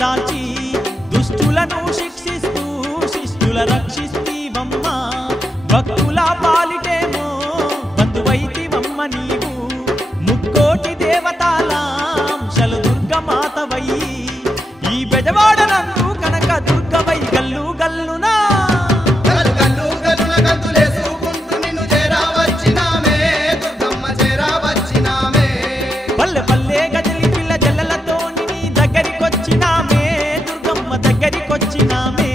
దాల్చి దుష్టులను శిక్షిస్తూ శిష్టుల రక్షిస్తీవమ్మ భక్తుల పాలిటేమో బంధువైతివమ్మ నీవు ముక్కోటి దేవతాల అంశలు దుర్గమాతవయ్యి ఈ బెజవాడనందు కనక దుర్గవై గల్లు గల్లునా పల్లె పల్లె గజలి పిల్ల జల్లలతో నీ దగ్గరికొచ్చినామే దుర్గమ్మ దగ్గరికొచ్చినామే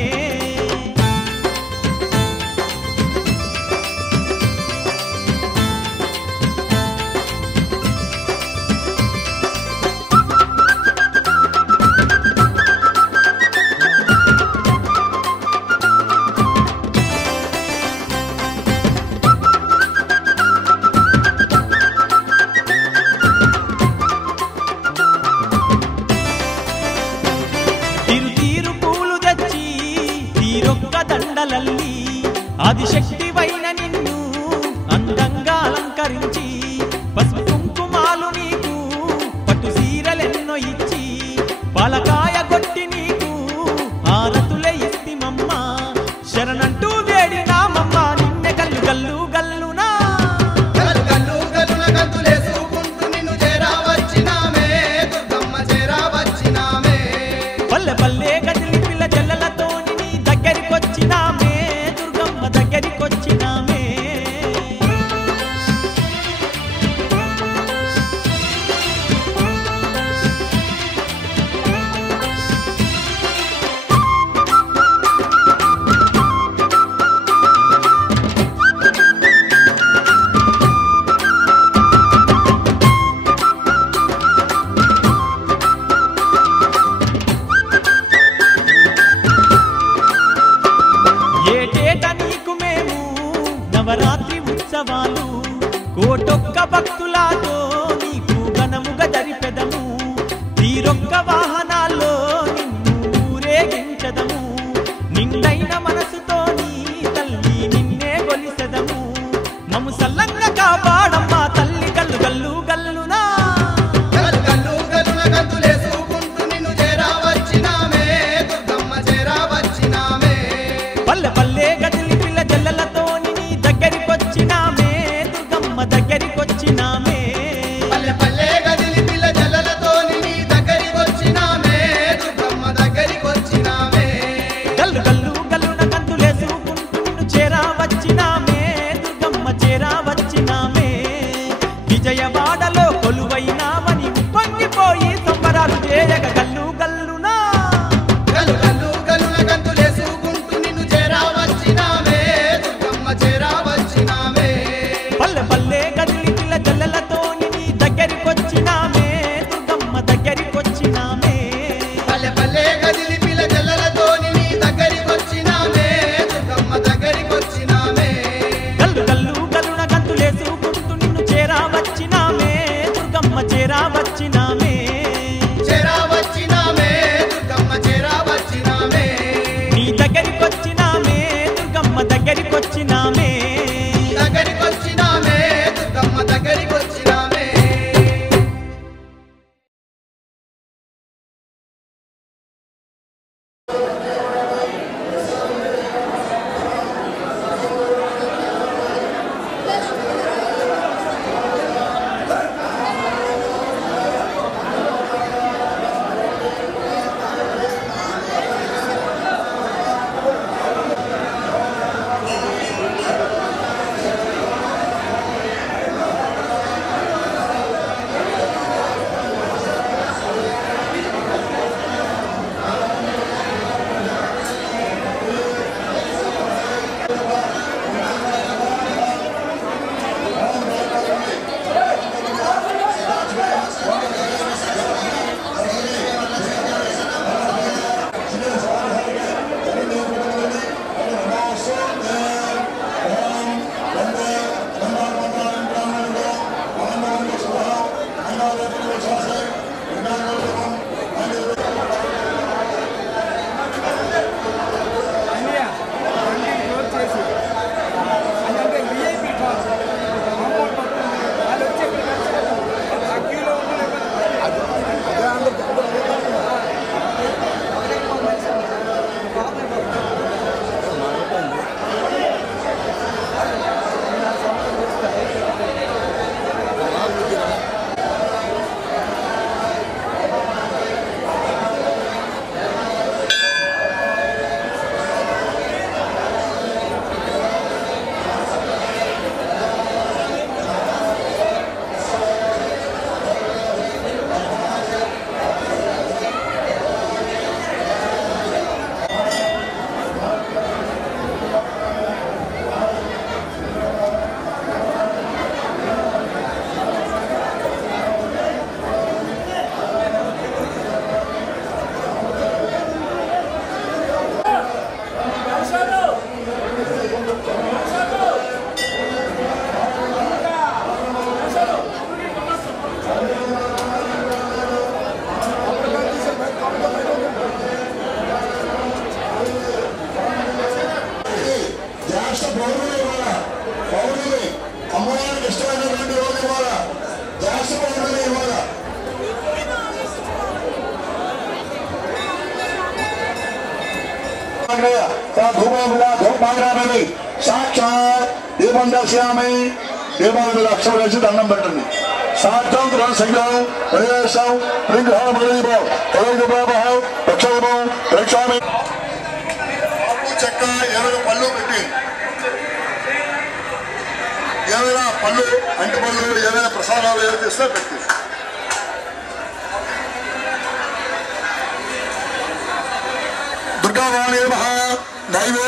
దండలల్లి ఆదిశక్తివైన నిన్ను అందంగా అలంకరించి పసుపు కుంకుమాలు నీకు పట్టు సీరలెన్నో ఇచ్చి పాలకాయ కొట్టి నీకు హారతులే ఇస్తిమమ్మ శరణంటూ వేడినామమ్మ నిన్నె గల్లు గల్లు గల్లునా పల్లె పల్లె గదిలి పిల్ల జల్లలతో దగ్గరికొచ్చినామే దుర్గమ్మ దగ్గరికొచ్చినామే నవరాత్రి ఉత్సవాలు కోటొక్క భక్తులతో నీకు ఘనముగా జరిపెదము తీరొక్క వాహనాల్లో నిన్ను ఊరేగించదము నిండైన మనసుతో నీ తల్లి నిన్నే గొలిసెదము మమ్ము సల్లంగా కాపాడమ్మ తల్లి గల్లు గల్లు గల్లునా పల్లె పల్లె గదిలి పిల్ల జల్లలతో దగ్గరికొచ్చినామే దుర్గమ్మ దగ్గరికొచ్చినామే పల్లె పల్లె గదిలి పిల్ల జల్లలతో నీ దగ్గరికొచ్చినామే దుర్గమ్మ దగ్గరికొచ్చినామే గల్లు గల్లు గల్లున గంతులేసుకుంటూ నిన్ను చేరావచ్చినామే దుర్గమ్మ చేరావచ్చినామే విజయవాడలో కొలువైనావని ఉప్పొంగిపోయి సంబరాలు చేయగ గల్లు గల్లునా గల్లు గల్లు గల్లున గంతులేసుకుంటూ నిన్ను చేరావచ్చినామే దుర్గమ్మ చేరావచ్చినామే పల్లె పల్లె గదిలి పిల్ల జల్లలతో నీ దగ్గరికొచ్చినామే దుర్గమ్మ దగ్గరికొచ్చినామే పల్లె పల్లె గదిలి పిల్ల జల్లలతో నీ దగ్గరికొచ్చినామే దుర్గమ్మ దగ్గరికొచ్చినామే గల్లు గల్లు గల్లున గంతులేసుకుంటూ నిన్ను చేరావచ్చినామే దుర్గమ్మ చేరావచ్చినామే చేరావచ్చి తల్లి సాక్షాత్ దీపం దర్శయామి దీపాలు అక్షరం వేసి దండం పెట్టండి సాధ్యం సంగ్రహం ప్రవేశం లింగం ప్రేక్షామి చెక్క ఏమైనా పళ్ళు పెట్టి ఏమైనా పళ్ళు అంటి పళ్ళు ఏమైనా ప్రసాదాలు ఏమైనా చేస్తే పెట్టి దుర్గావాణి దైవో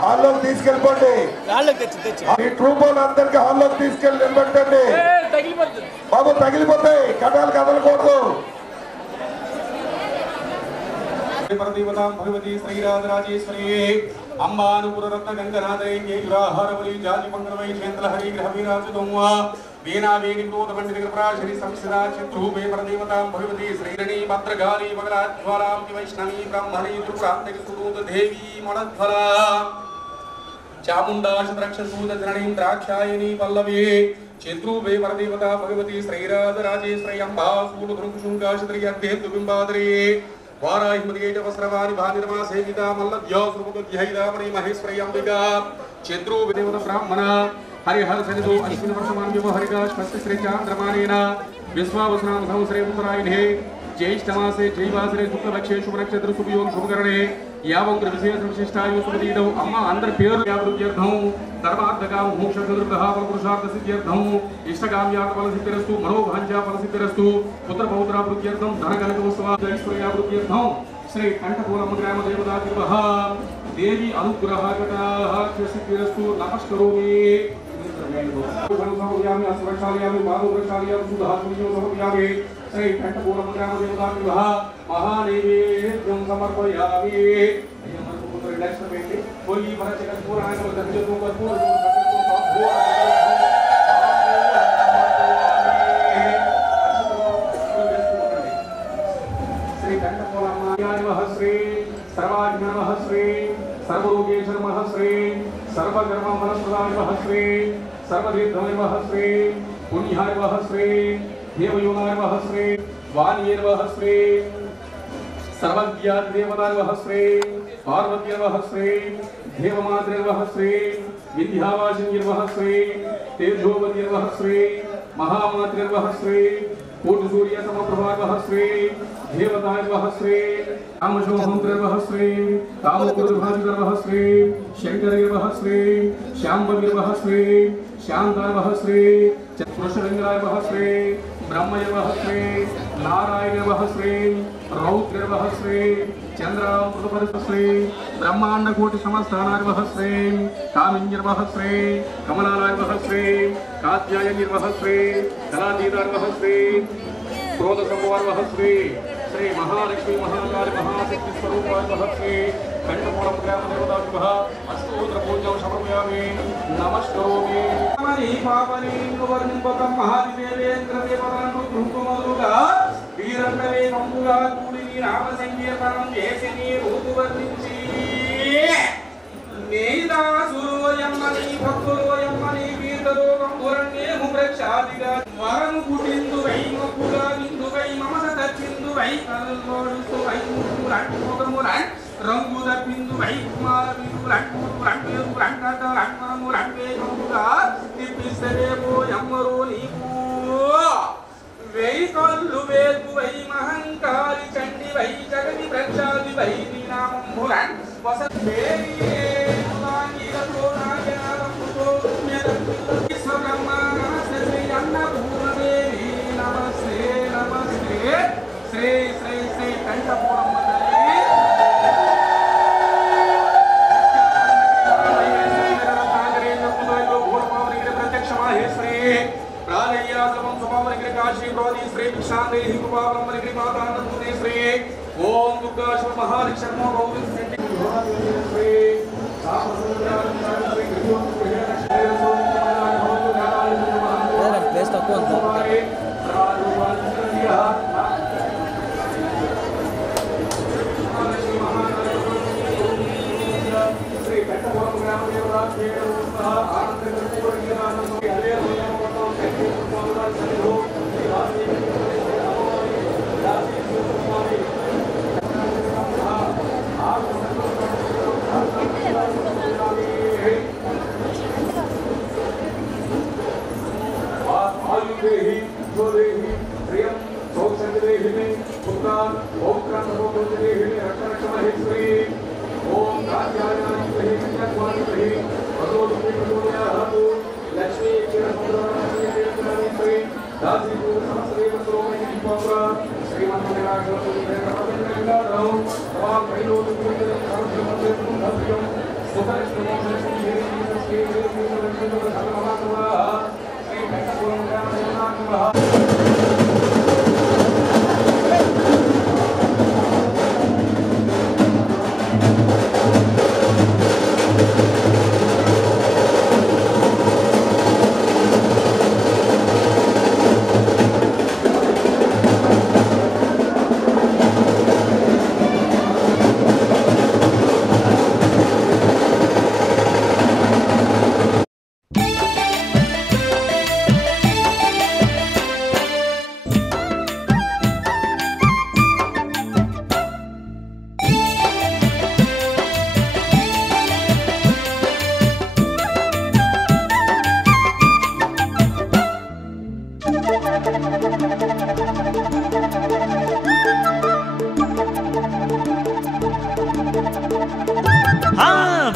హాల్లోకి తీసుకెళ్ళిపోండి ఈ ట్రూప్ అందరికి హాల్లోకి తీసుకెళ్ళి నిలబెట్టండి బాబు తగిలిపోతాయి కథలు కదలకూడదు భగవతి శ్రీరాజరాజేశ్వరి అంబానుపురరత్న గంగనాథైర్యురాహారవలి జాతి మంగళమై క్షేత్ర హరిగ్రహ వీరాజుతోమా వీణా వేణి క్రోధ పండిత కృపరాశరి సంస్థితా చిత్రూపే పరదేవతాం భగవతి శ్రీరణి భద్రగాళి మగరాజ్వాలాం వైష్ణవీ బ్రహ్మణి త్రిపురాంతక సుదూత దేవీ మణధ్వర చాముండా శతరక్షసూత జననీం ద్రాక్షాయణీ పల్లవే చిత్రూపే పరదేవతా భగవతి శ్రీరాజరాజేశ్వరి అంబా సూడు ధృంకుశుంకాశత్రి అధ్యేందు బింబాదరే వారాహిమదేట వస్త్రవాణి భానిరమా సేవితా మల్లద్యో సుముద్యైదామణి మహేశ్వరి అంబికా చంద్రో దేవత బ్రాహ్మణ హరిహర సరిదో అశ్విన వర్షమాన్ వ్యవహరిగా స్పష్ట శ్రీ చాంద్రమానేన విశ్వావసనామ సంవత్సరే ఉత్తరాయణే ज्येष्ठमासे जैवासरे शुक्लपक्षे शुभनक्षत्र शुभयोग शुभकरणे यावं विशेष विशिष्टायु शुभदीदौ अम्म अंदर पेर व्यावृत्यर्थं धर्मार्थकाम मोक्षचतुर्भः फलपुरुषार्थ सिद्ध्यर्थं इष्टकाम्यार्थ फलसिद्धिरस्तु मनोभाञ्जा फलसिद्धिरस्तु पुत्रपौत्रावृत्यर्थं धनकनकोत्सवादैश्वर्यावृत्यर्थं श्री कंठपूरम ग्राम देवता कृपः देवी अनुग्रहकटाः सिद्धिरस्तु नमस्करोमि समर्पयामि अस्वक्षालयामि बाहुवक्षालयामि सुधात्मयो समर्पयामि श्री कंठपूरम ग्राम देवता कृपः महानैवेद्यं समर्पयामि रिलैक्स करके बोली भरत कर्पूर आनंद दर्जतो कर्पूर श्री कंठपूरम नमः श्री सर्वाज्ञ नमः श्री सर्वरोगेश्वर नमः श्री सर्वकर्म मनस्पदाय नमः श्री सर्वतीर्थाय नमः श्री पुण्याय नमः श्री देवयोगाय नमः श्री वाणीये नमः श्री सर्वज्ञात देवताय नमः श्री पार्वती नमः श्री देवमात्रे नमः श्री विद्यावासिनी नमः श्री तेजोवती नमः श्री महामात्रे नमः श्री कोटि सूर्य समप्रभा नमः श्री देवताय नमः श्री कामशोभंत्र नमः श्री कामकुरुभाजि नमः श्री शंकरे नमः श्री श्यामभद्र नमः श्री शांताय नमः श्री चतुर्शलिंगाय नमः श्री ब्रह्मय नमः श्री नारायण नमः श्री रौद्र नमः श्री चंद्रावृत श्री ब्रह्मांड कोटि समस्थानाय नमः श्री कामिन्य नमः श्री कमलाय नमः श्री कात्यायनी नमः श्री कलातीताय नमः श्री क्रोध संवार नमः श्री श्री महालक्ष्मी महाकाली महाशक्ति स्वरूपाय नमः श्री कंठपूरम ग्राम देवता विभः अष्टोत्र पूजौ समर्पयामि नमस्करोमि मनि पापनि वर्णिपतं महादेवेन्द्र देवतानु కుంకుమలుగా వీరంగవే మంగుగా కూడి నామ సంకీర్తనం చేసి నీ రూపు వర్ణించి నేదాసురోయమ్మని భక్తురోయమ్మని కీర్తరోగం పురణ్యేము ప్రక్షాదిగా వరం కుటిందు వై మొక్కుగా విందువై మమత దచ్చిందువై కల్లోడుతువై ముక్కులంటుముఖములై రంగు దప్పిందువై కుమార విందులంటుములంటులంటులంటులంటులంటుగా తిప్పిస్తేవో ఎమ్మరో నీకు వేయి కళ్ళు వేగువై మహంకారి చండి వై జగతి ప్రక్షాది వై నీ నామములన్ శ్రీ శ్రీ శ్రీ కంఠపూరమ్మ श्री कृष्णांदे कृपावलंबन कृपादानंदे श्री ओम दुर्गा शिव महालक्ष्मी गौरी श्री ప్లేస్ తక్కువ ఉంది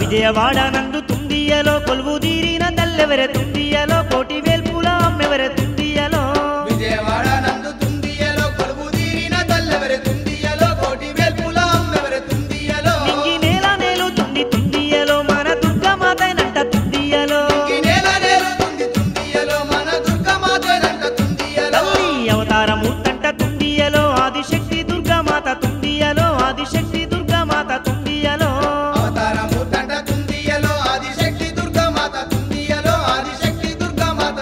విజయవాడ నందు తుందియలో కొలువు తీరిన తల్లెవరె తుందియలో కోటి వేల్పుల అమ్మెవరె తుందియలో విజయవాడ నందు తుందియలో కొలువు తీరిన తల్లెవరె తుందియలో కోటి వేల్పుల అమ్మెవరె తుందియలో నింగి నేల నేలు తుంది తుందియలో మన దుర్గమాతనంట తుందియలో నింగి నేల నేలు తుంది తుందియలో మన దుర్గమాతనంట తుందియలో తల్లి అవతారమూర్తంట తుందియలో ఆదిశక్తి దుర్గమాత తుందియలో ఆదిశక్తి దుర్గమాత తుందియలో అవతారమూర్తంట తుందియలో ఆదిశక్తి దుర్గమాత తుందియలో ఆదిశక్తి దుర్గమాత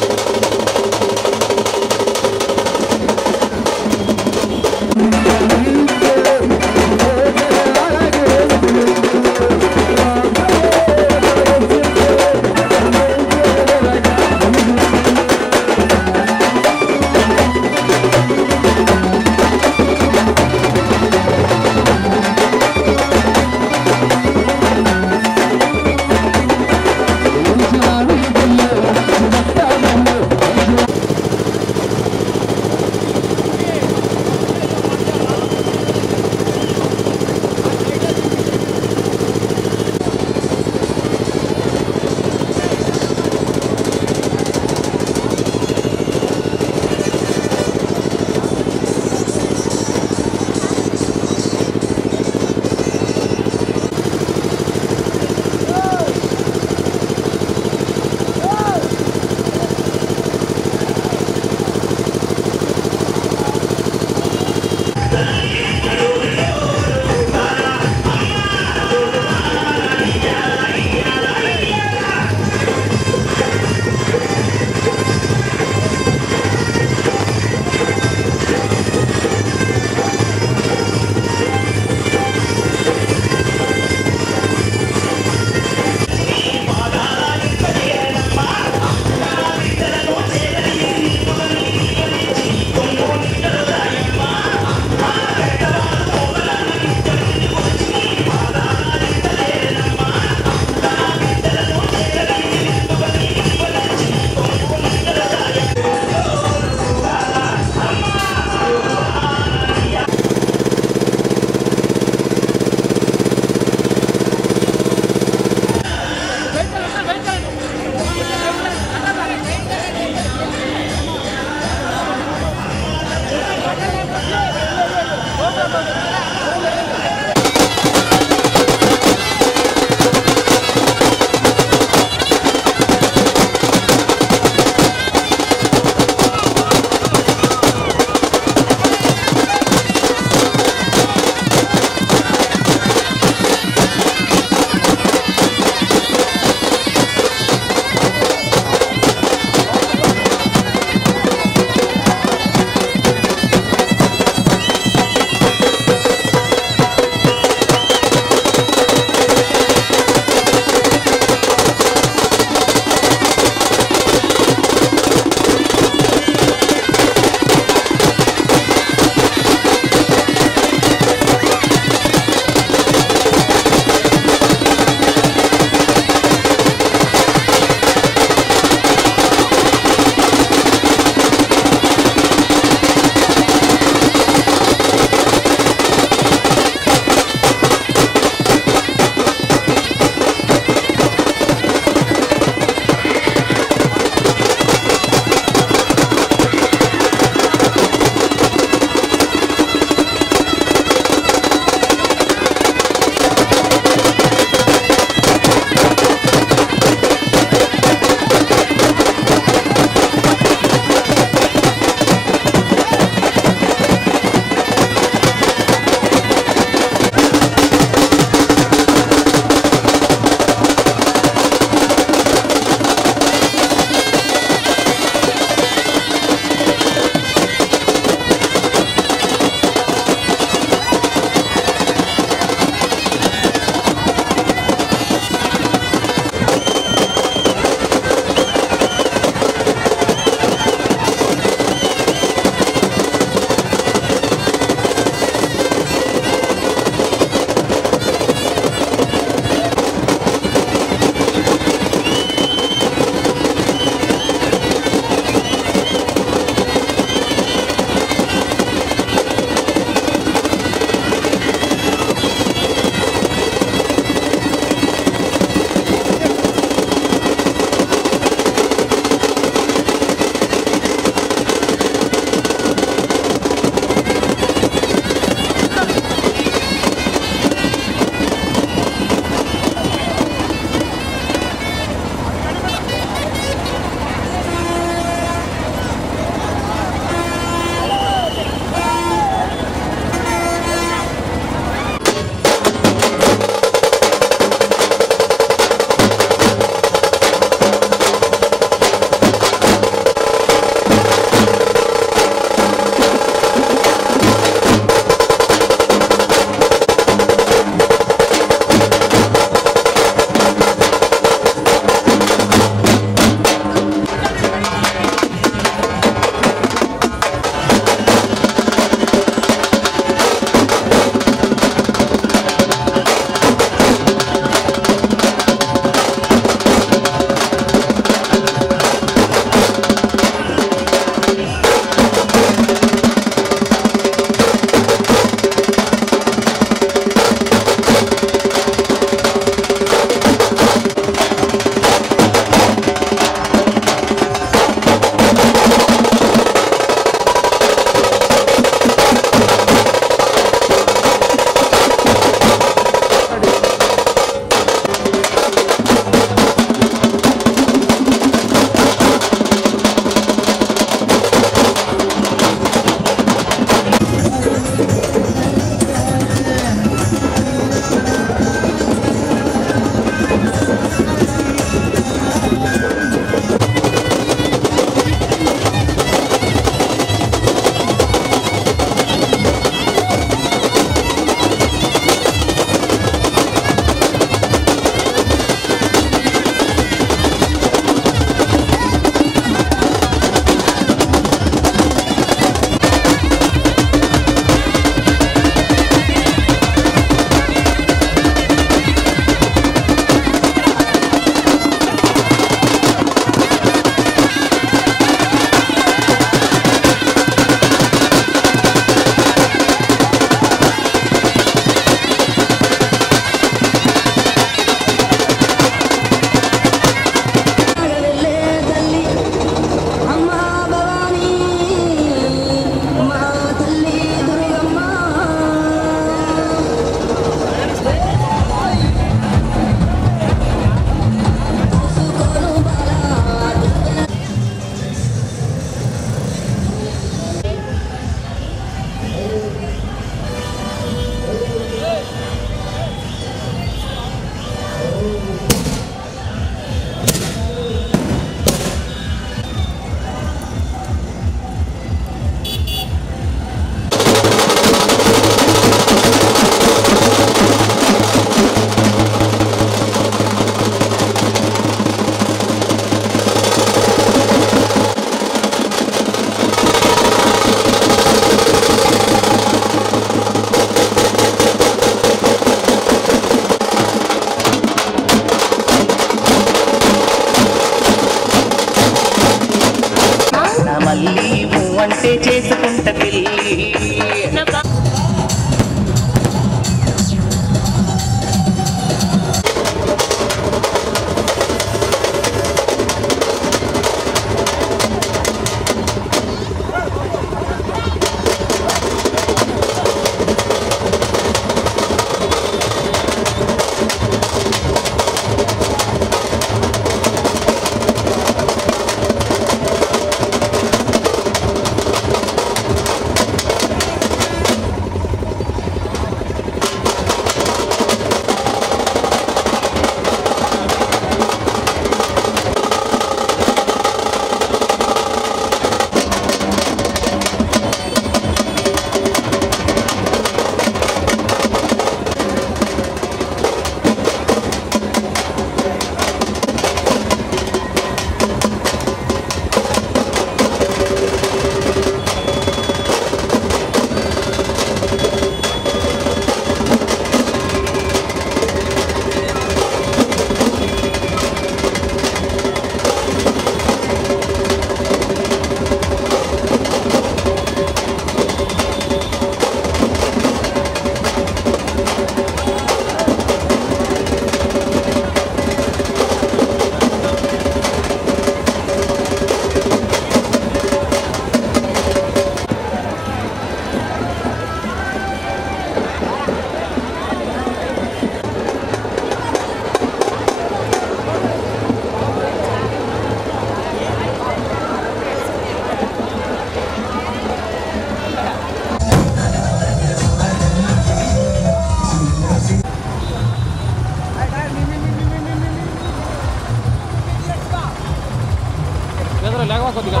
లేవా కొద్దిగా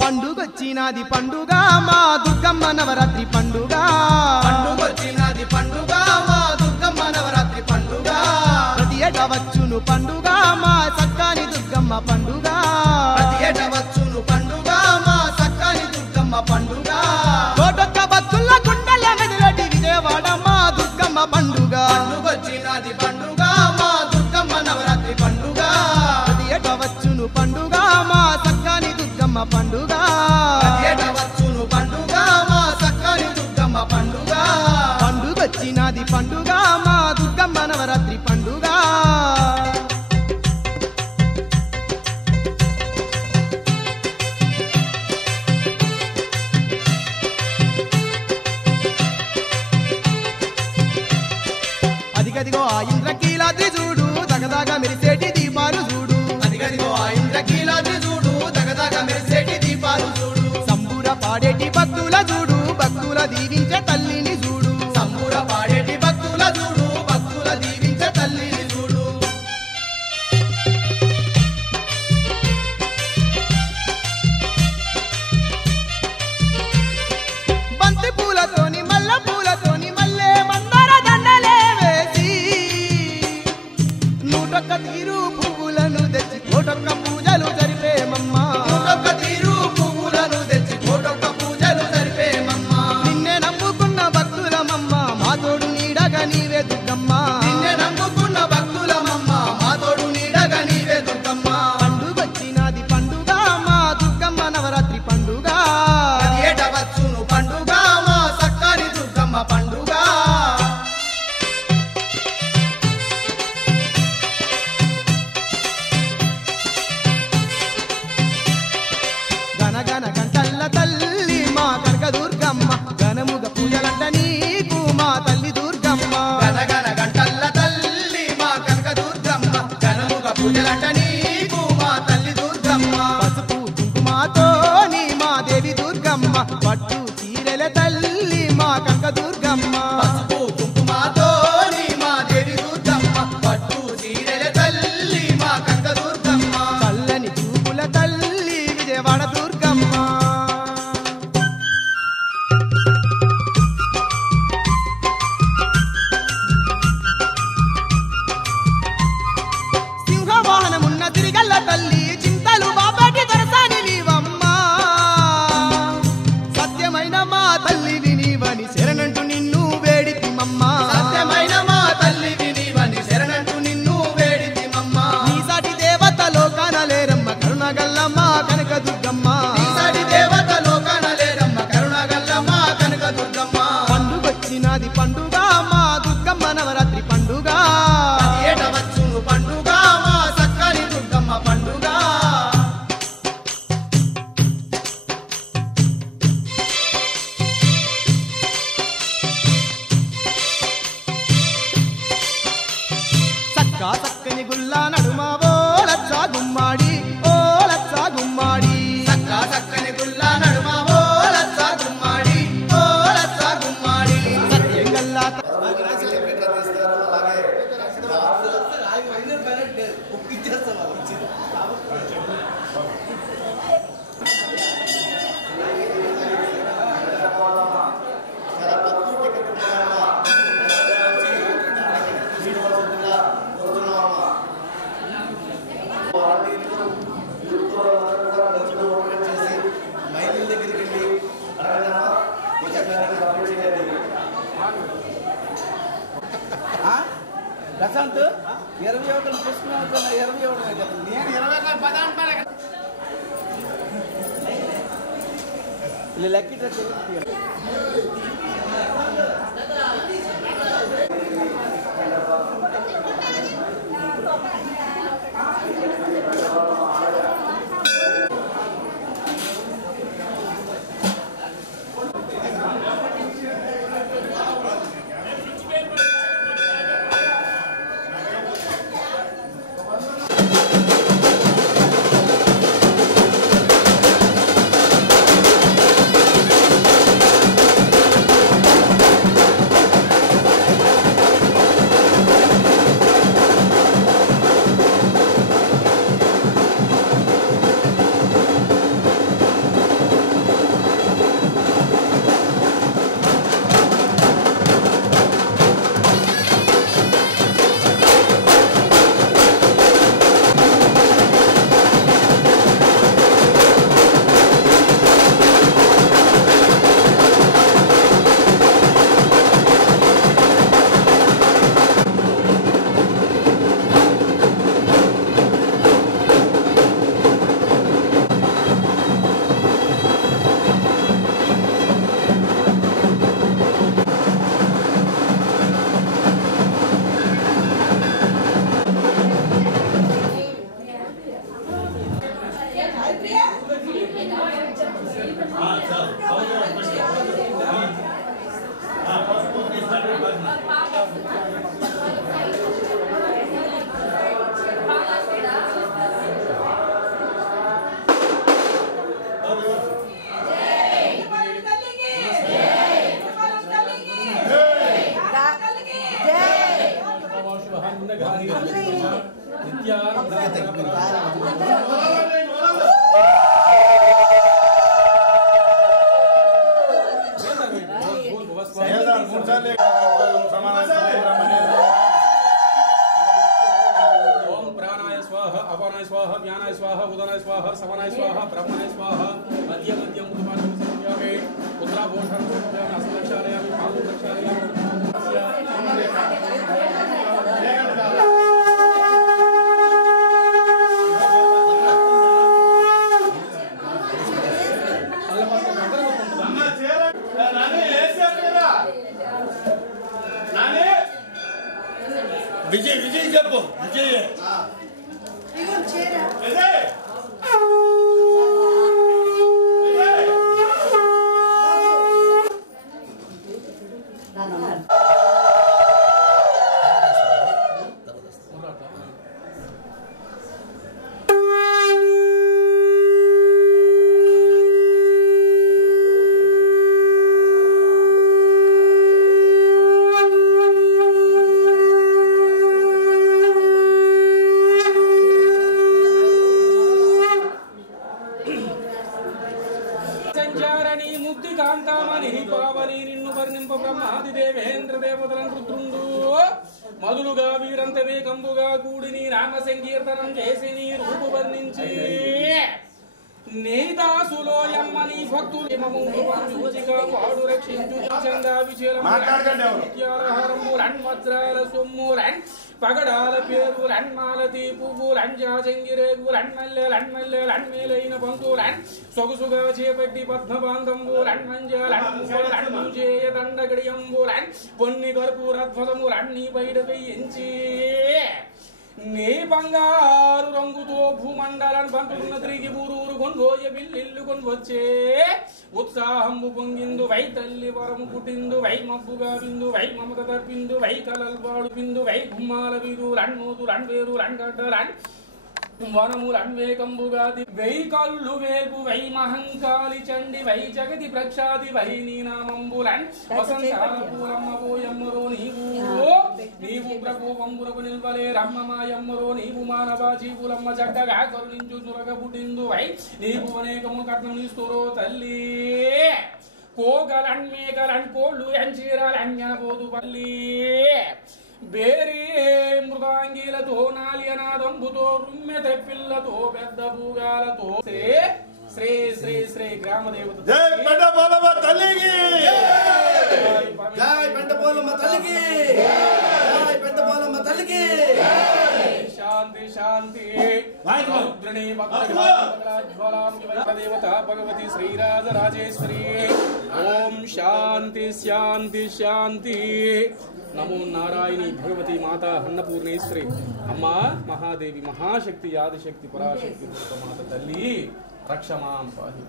పండుగొచ్చినది పండుగ మా దుర్గమ్మ నవరాత్రి పండుగ పండుగొచ్చినది పండుగ మా దుర్గమ్మ నవరాత్రి పండుగ ప్రతి ఏటా వచ్చును పండుగ మా సక్కాని దుర్గమ్మ పండుగ ప్రతి ఏటా వచ్చును పండుగ మా సక్కాని దుర్గమ్మ పండుగ కోటొక్క భక్తుల గుండెల మెదలటి విజయవాడ మా దుర్గమ్మ పండుగ పండుగొచ్చినది పండుగ మా దుర్గమ్మ నవరాత్రి పండుగ ప్రతి ఏటా వచ్చును పండుగ మా సక్కాని దుర్గమ్మ పండుగ ప్రతి ఏటా వచ్చును పండుగ మా సక్కాని దుర్గమ్మ పండుగ పండుగొచ్చినది పండుగ మా దుర్గమ్మ నవరాత్రి పండుగ అదిగదిగో ఆ ఇంద్రకీలాద్రి చూడు దగదాగా మెరిసేటి దీపాలు చూడు అదిగదిగో ఆ ఇంద్రకీలాద్రి చూడు దగదగ మెరిసేటి దీపాలు చూడు సంబూర పాడేటి భక్తుల చూడు భక్తుల దీవించే తల్లిని చూడు సంబూర పాడేటి భక్తుల చూడు భక్తుల దీవించే తల్లిని చూడు బంతి పూలతోని మల్ల పూలతోని మల్లె మందార దండలే వేసి నూటొక్క తీరు పువ్వులను తెచ్చి కోటొక్క పూజలు జరిపేమమ్మా కోటొక్క తీరు పువ్వులను తెచ్చి కోటొక్క పూజలు జరిపేమమ్మ నిన్నే నమ్ముకున్న భక్తులమమ్మ మా తోడు నీడగా నీవే దుర్గమ్మ నిన్నే నమ్ముకున్న భక్తులమమ్మ మా తోడు నీడగా నీవే దుర్గమ్మ పండుగొచ్చినది పండుగ మా దుర్గమ్మ నవరాత్రి పండుగ ప్రతి ఏటా వచ్చును పండుగ మా సక్కాని దుర్గమ్మ పండుగ గనగన గంటల్ల తల్లి మా కనక దుర్గమ్మ ఘనముగ పూజలంట నీకు మా తల్లి దుర్గమ్మ గనగన గంటల్ల తల్లి మా కనక దుర్గమ్మ ఘనముగ పూజలంట నీకు మా తల్లి దుర్గమ్మ పసుపు కుంకుమతో నీ మా దేవి దుర్గమ్మ పట్టు చీరెల తల్లి మా కనక దుర్గమ్మ పసుపు కుంకుమతో నీ మా దేవి దుర్గమ్మ పట్టు చీరెల తల్లి మా కనక దుర్గమ్మ చల్లని చూపుల తల్లి విజయవాడ దుర్గమ్మ సింహవాహనమున్న తిరిగల్ల తల్లి చింతలు బాబాటి దొరసాని నీవమ్మ సత్యమైన మా తల్లి వినివని శరణంటూ నిన్ను వేడితిమమ్మ సత్యమైన మా తల్లి వినివని శరణంటూ నిన్ను వేడితిమమ్మ నీ సాటి దేవత లోకానలేరమ్మ కరుణగల్లమ్మ కనక దుర్గమ్మ ఈసారి దేవత లోకాన లేరమ్మ కరుణగల్లమ్మ కనక దుర్గమ్మ పండుగొచ్చినది పండుగ మా దుర్గమ్మ నవరాత్రి పండుగ ప్రతి ఏటా వచ్చును పండుగ మా సక్కాని దుర్గమ్మ పండుగ చక్కా చక్కని గుల్లా నడుమ ఓ లచ్చ గుమ్మాడి ఓ లచ్చ గుమ్మాడి ప్రశాంత్ 20 ఒకటి పుస్తకం 20 ఒకటి నేను 20 లెక్కి अपानाय स्वाहा ज्ञानाय स्वाहा उदनाय स्वाहा समानाय स्वाहा ब्रह्मणाय स्वाहा मध्य मध्यम उत्तमानं समयामि पुत्राभूषणं समयामि असलक्षालयामि पादुलक्षालयामि विजय विजय जब विजय మధులుగా వీరంతవే కంబుగా కూడిని నామ సంకీర్తనం చేసి నీ రూపు వర్ణించి నీదాసులో యమ్మని భక్తులు చూచిగా వాడు రక్షించు చందా విచలములన్ వజ్రాల సొమ్ములన్ పగడాల పేరులన్ మాలతీ పువ్వులన్ జాజంగిరేగులన్ మల్లెలన్ మేలైన పంతులన్ సొగుసుగా చేపట్టి పద్మబాంధంబులన్ మంజాలన్ చేయ దండగడియంబులన్ పొన్ని కర్పూరధ్వజములన్ నీ బయట వేయించి నీ బంగారు రంగుతో భూమండలను పంపుకున్న తిరిగి ఊరూరు కొనుగోయ బిల్లిల్లు కొనువచ్చే ఉత్సాహంబు పొంగిందు వై తల్లి వరము పుట్టిందు వై మబ్బుగా విందు వై మమత తప్పిందు వై కలల్వాడు పిందు వై గుమ్మాల వీరు రన్నూతు రన్వేరు రన్గడ్డలన్ వనములన్ వేకంబుగాది వై కళ్ళు వేపు వై మహంకాళి చండి వై జగతి ప్రక్షాది వై నీ నామంబులన్ వసంతాల పూలమ్మ పోయమ్మరో నీవు ప్రకోపంబులకు నిల్వలే రమ్మమాయమ్మరో నీవు మానవ జీవులమ్మ జగ్గగా కరుణించు చురగ పుట్టిందు వై నీవు అనేకము కట్నం నీస్తురో తల్లి కోగలన్ మేకలన్ కోళ్ళు ఎంచీరలన్యనబోదు పల్లి బేరే మృగాంగిలతో నాలియనాదంబుతో రుమ్మె తెప్పిల్లతో పెద్ద భూగాలతో శ్రీ శ్రీ శ్రీ గ్రామదేవత జై పెంటపోలమ్మ తల్లికి జై పెంటపోలమ్మ తల్లికి జై పెంటపోలమ్మ బాలమ్మ తల్లికి శాంతి శాంతి రుద్రణి దేవత భగవతి శ్రీరాజరాజేశ్వరి ఓం శాంతి శాంతి శాంతి నమో నారాయణి భగవతి మాత అన్నపూర్ణేశ్వరి అమ్మా మహాదేవి మహాశక్తి ఆదిశక్తి పరాశక్తి మాత తల్లి రక్షమాం పాహి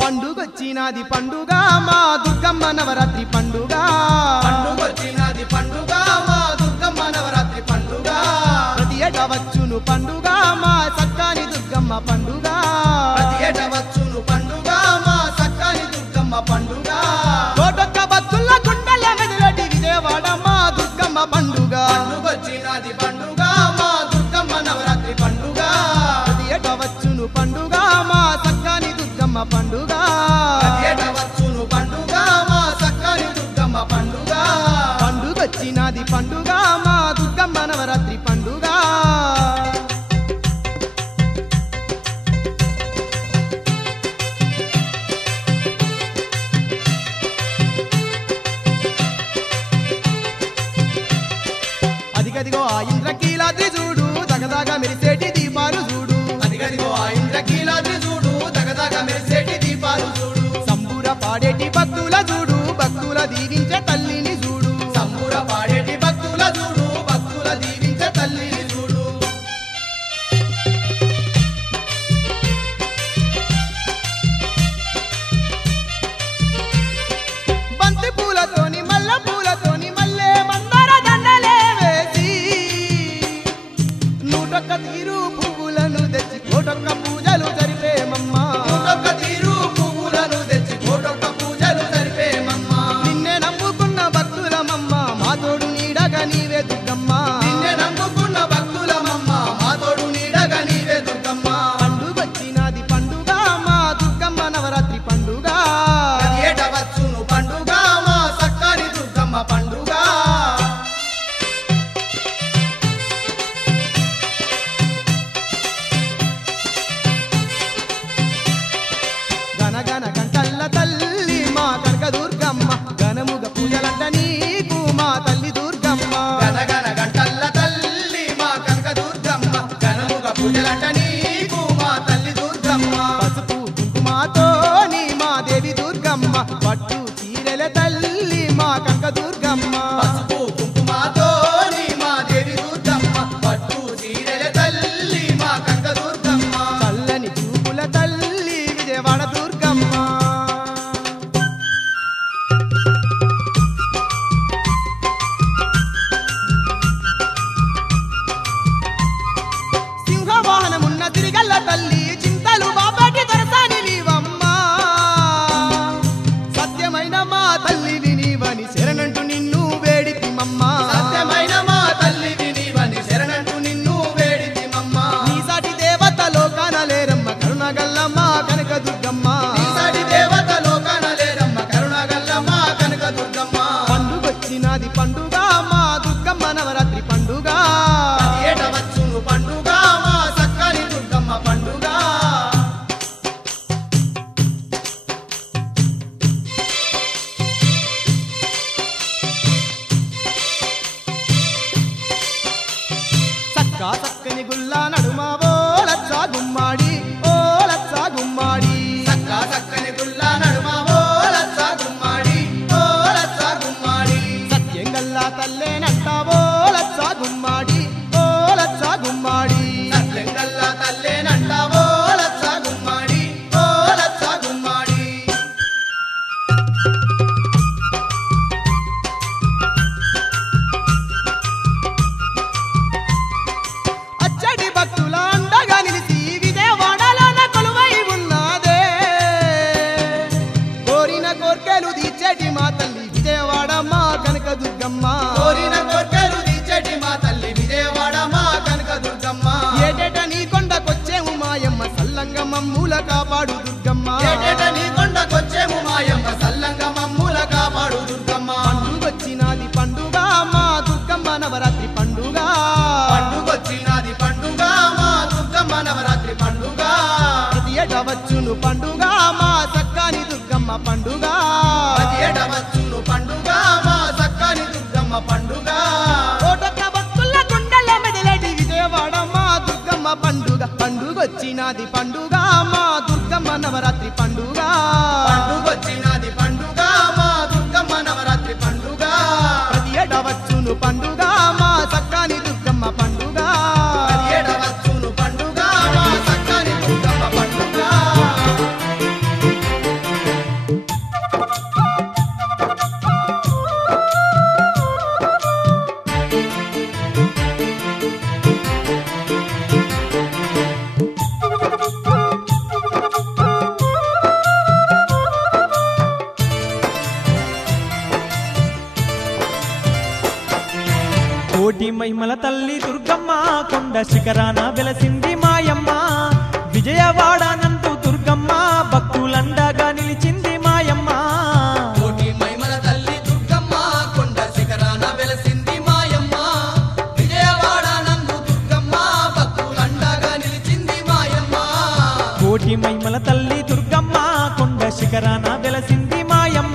పండుగొచ్చినది పండుగ మా దుర్గమ్మ నవరాత్రి పండుగ పండుగొచ్చినది పండుగ మా దుర్గమ్మ నవరాత్రి పండుగ ప్రతి ఏటా వచ్చును పండుగ మా సక్కాని దుర్గమ్మ పండుగ ప్రతి ఏట వచ్చును పండుగ మా సక్కాని దుర్గమ్మ పండుగ కోటొక్క భక్తుల గుండెల మెదలటి విజయవాడ మా దుర్గమ్మ పండుగ పండుగొచ్చినది పండుగ మా దుర్గమ్మ నవరాత్రి పండుగ ప్రతి ఏటా వచ్చును పండుగ మా సక్కాని దుర్గమ్మ పండుగ ప్రతి ఏట వచ్చును పండుగ మా సక్కాని దుర్గమ్మ పండుగ పండుగొచ్చినది పండుగ మా దుర్గమ్మ నవరాత్రి పండుగ అదిగదిగో ఆ ఇంద్రకీలాద్రి చూడు దగదగ మెరిసేటి దీపాలు చూడు అదిగదిగో ఆ ఇంద్రకీలాద్రి చూడు దగదగ మెరిసేటి దీపాలు చూడు సంబూర పాడేటి భక్తుల చూడు భక్తుల దీవించే తల్లిని చూడు సంబూర పాడేటి భక్తుల చూడు భక్తుల దీవించే తల్లిని చూడు బంతి పూల నీవే దుర్గమ్మ నిన్నే నమ్ముకున్న భక్తులమమ్మ మా తోడు నీడగా నీవే దుర్గమ్మ పండుగొచ్చినది పండుగ మా దుర్గమ్మ నవరాత్రి పండుగ ఏట వచ్చును పండుగ మా సక్కని దుర్గమ్మ పండుగ గనగన గంటల్ల తల్లి మా కనక దుర్గమ్మ గనముగ పూజలంట నీకు మా తల్లి దుర్గమ్మ గనగన గంటల్ల తల్లి మా కనక దుర్గమ్మ గనముగ పూజలంట నీకు మా తల్లి దుర్గమ్మ పసుపు కుంకుమతో నీ మా దేవి దుర్గమ్మ పట్టు చీరెల తల్లి మా కనక దుర్గమ్మ పసుపు కుంకుమతో నీ మా దేవి దుర్గమ్మ పట్టు చీరెల తల్లి మా కనక దుర్గమ్మ చల్లని చూపుల తల్లి విజయవాడ దుర్గమ్మ సింహవాహనమున్న తిరిగల్ల తల్లి చింతలు బాబాటి దొరసాని నీవమ్మ సత్యమైన మా తల్లివి నీవని శరణంటూ నిన్ను వేడితిమమ్మ సత్యమైన మా తల్లివి నీవని శరణంటూ నిన్ను వేడితిమమ్మ నీ సాటి దేవత లోకాన లేరమ్మ కరుణగల్లమ్మ కనక దుర్గమ్మ నీ సాటి దేవత లోకాన లేరమ్మ కరుణగల్లమ్మ కనక దుర్గమ్మ పండుగొచ్చినది పండుగ మా దుర్గమ్మ నవరాత్రి పండుగ ఏట వచ్చును పండుగ మా సక్కని దుర్గమ్మ పండుగ సక్కా సక్కని గుల్లా నడుమ ఓ లచ్చా గుమ్మాడి ఓ లచ్చా గుమ్మాడి సక్కా సక్కని గుల్లా నడుమ ఓ లచ్చా గుమ్మాడి ఓ లచ్చా గుమ్మాడి సత్యం గల్లా తల్లేనంట ఓ లచ్చా గుమ్మాడి ఓ లచ్చా గుమ్మాడి సత్యం గల్లా తల్లేనంట ఓ లచ్చా గుమ్మాడి ఓ లచ్చా గుమ్మాడి అచ్చడి భక్తుల అండగా నిలిచి విజయవాడలోన కొలువై ఉన్నదే కోరిన కోర్కెలు తీర్చేటి మా తల్లి విజయవాడ మా కనక దుర్గమ్మ కోరిన కోర్కెలు తీర్చేటి మా తల్లి విజయవాడ మా కనక దుర్గమ్మ ఏటేట నీ కొండకొచ్చేము మాయమ్మ సల్లంగ మమ్ముల కాపాడు దుర్గమ్మ ఏటేట నీ కొండకొచ్చేము మాయమ్మ సల్లంగ మమ్ముల కాపాడు దుర్గమ్మ పండుగొచ్చినది పండుగ మా దుర్గమ్మ నవరాత్రి పండుగ పండుగొచ్చినది పండుగ మా దుర్గమ్మ నవరాత్రి పండుగ ప్రతి ఏట వచ్చును పండుగ మా సక్కని దుర్గమ్మ పండుగ ప్రతి ఏట వచ్చును పండుగ మా సక్కని దుర్గమ్మ పండుగ కోటొక్క భక్తుల గుండెల మెదలటి విజయవాడ మా దుర్గమ్మ పండుగ పండుగొచ్చినది పండుగ మా దుర్గమ్మ నవరాత్రి పండుగ పండుగొచ్చినది పండుగ మా దుర్గమ్మ నవరాత్రి పండుగ ప్రతి ఏట వచ్చును పండుగ మా సక్కని దుర్గమ్మ పండుగ ప్రతి ఏట వచ్చును పండుగ మా సక్కని దుర్గమ్మ పండుగ కోటి మహిమల తల్లి దుర్గమ్మ కొండ శిఖరాన వెలసింది మాయమ్మ విజయవాడ నందు దుర్గమ్మ భక్తులండగా నిలిచింది మాయమ్మ కోటి మహిమల తల్లి దుర్గమ్మ కొండ శిఖరాన వెలసింది మాయమ్మ విజయవాడ నందు దుర్గమ్మ భక్తులండగా నిలిచింది మాయమ్మ కోటి మహిమల తల్లి దుర్గమ్మ కొండ శిఖరాన వెలసింది మాయమ్మ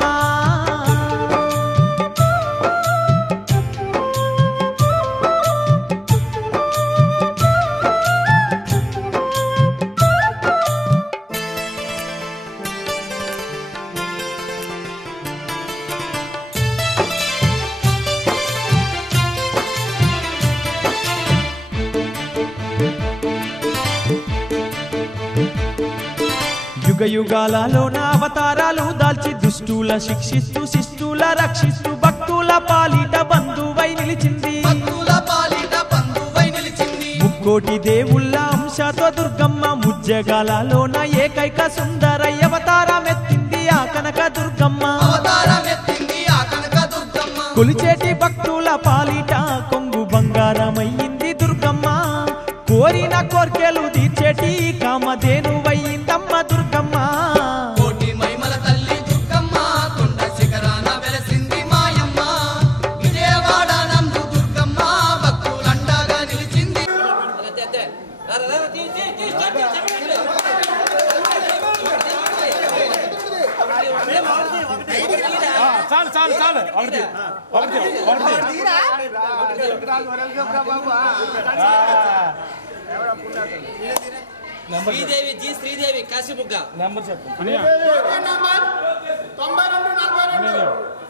యుగ యుగాలలోన అవతారాలు దాల్చి దుష్టుల శిక్షిస్తూ శిష్టుల రక్షిస్తూ భక్తుల పాలిట బంధువై నిలిచింది భక్తుల పాలిట బంధువై నిలిచింది ముక్కోటి దేవుళ్ళ అంశతో దుర్గమ్మ ముజ్జగాలలోన ఏకైక సుందరయ్య అవతారమెత్తింది ఆ కనక దుర్గమ్మ అవతారమెత్తింది ఆ కనక దుర్గమ్మ కొలిచేటి భక్తుల పాలిట కొంగు బంగారమయ్యింది దుర్గమ్మ కోరిన కోర్కెలు తీర్చేటి కామధేనువయ్యిందమ్మ దుర్గమ్మ కోటి మైమల తల్లి దుర్గమ్మ కొండ శిఖరాన వెలసింది మాయమ్మ విజయవాడ నందు దుర్గమ్మ భక్తులండగా నిలిచింది శ్రీదేవి జీ శ్రీదేవి కాశీబుగ్గ నెంబర్ చెప్పు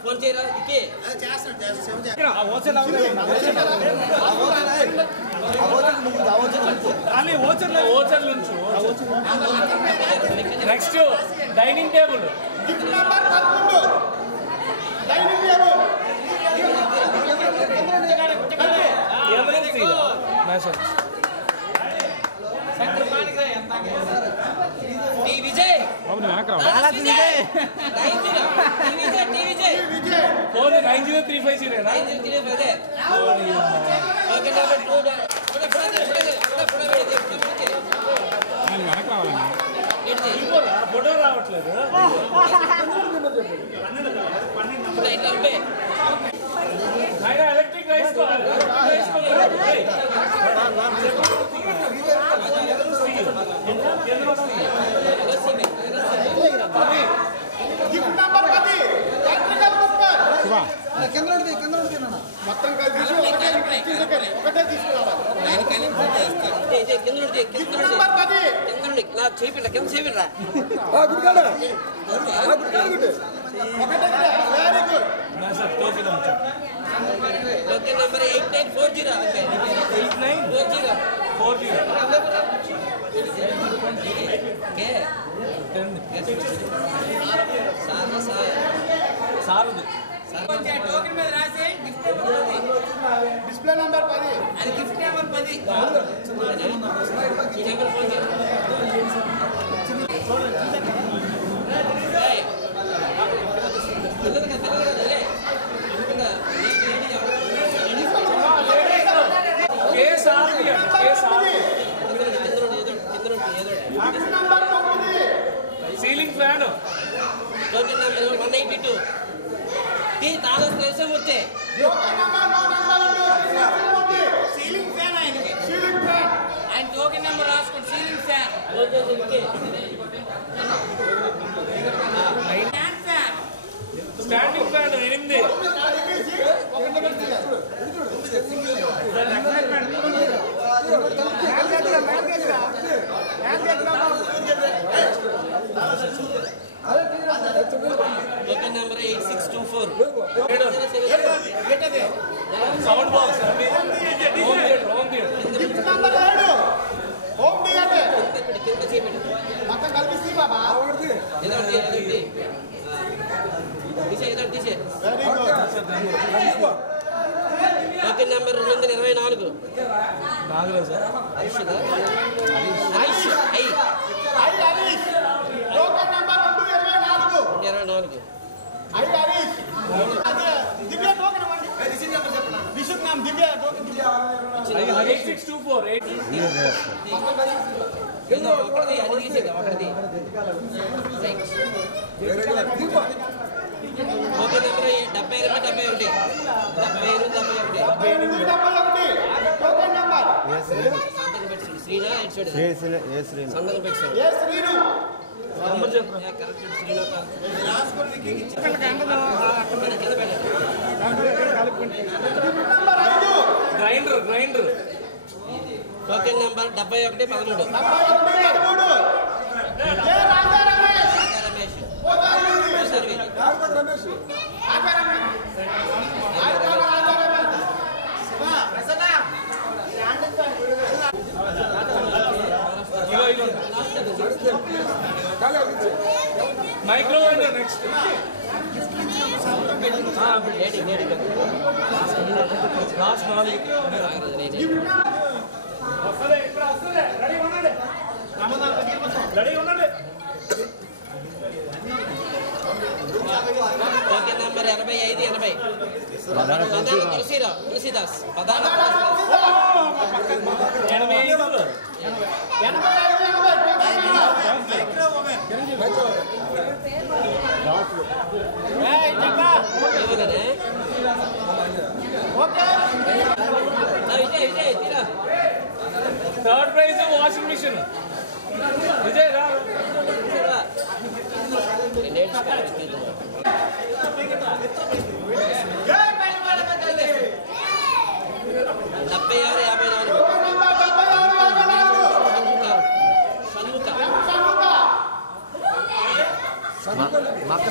ఫోన్ చేయరా ఇకే నెక్స్ట్ డైనింగ్ టేబుల్ టీ విజయ్ ఫోన్ 90350 ఫోటో రావట్లేదు ఎలక్ట్రిక్ రైస్ నాకు చేపిల్ల కింద చేపిల్లా ఓకే నెంబర్ 8940 టోకెన్ మీద రాసి డిస్ప్లే నంబర్ 10 అది gift number 10 ceiling fan token number 182 టీ తాళ శ్రేషమూర్తి సీలింగ్ ఫ్యాన్ ఆయనకి ఆయన టోకెన్ నెంబర్ రాసుకోండి ceiling fan standing fan 8 token number 8624 sound box కింద చేపెట్టు తీసే token number 224 Harish token number 224 Divya token ఇవ్వండి రిసీవ్ నెంబర్ చెప్పండి విశుద్ధ నామ్ దివ్య టోకెన్ దివ్య 8624 ఒకటి అది తీసేది ఒకటి టోకెన్ నెంబర్ 7271 టోకెన్ నంబర్ శ్రీనా సంగతి పెట్టాడు ఏ శ్రీను కరెక్ట్ శ్రీనా grinder token number 7113 Ramesh microwave next last 4 token number 8580 Tulasidas third prize washing machine Vijay రా మక్క